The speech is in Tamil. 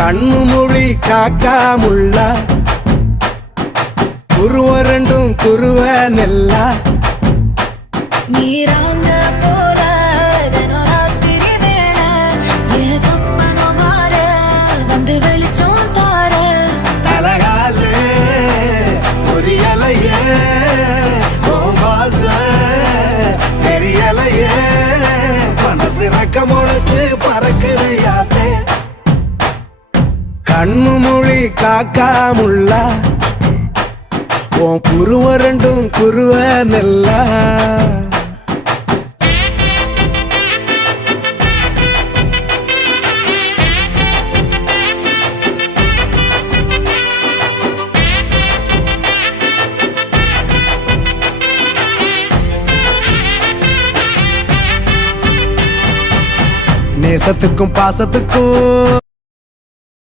கண்ணு மொழி காக்காமுள்ள குருவ ரெண்டும் குருவ நெல்லா நீராங்க போல தினராத்திரி வேளை என் சொப்பனம் மாற வந்து வெளிச்சம் தார தலகாலே பொரியலையே ஓம்பாச பெரியலையே மனசு ரக்க முளைச்சு பறக்குதையாத்தே கண்ணு மொழி காக்காமுள்ள உன் குருவ ரெண்டும் குருவ நெல்லா நேசத்துக்கும் பாசத்துக்கும்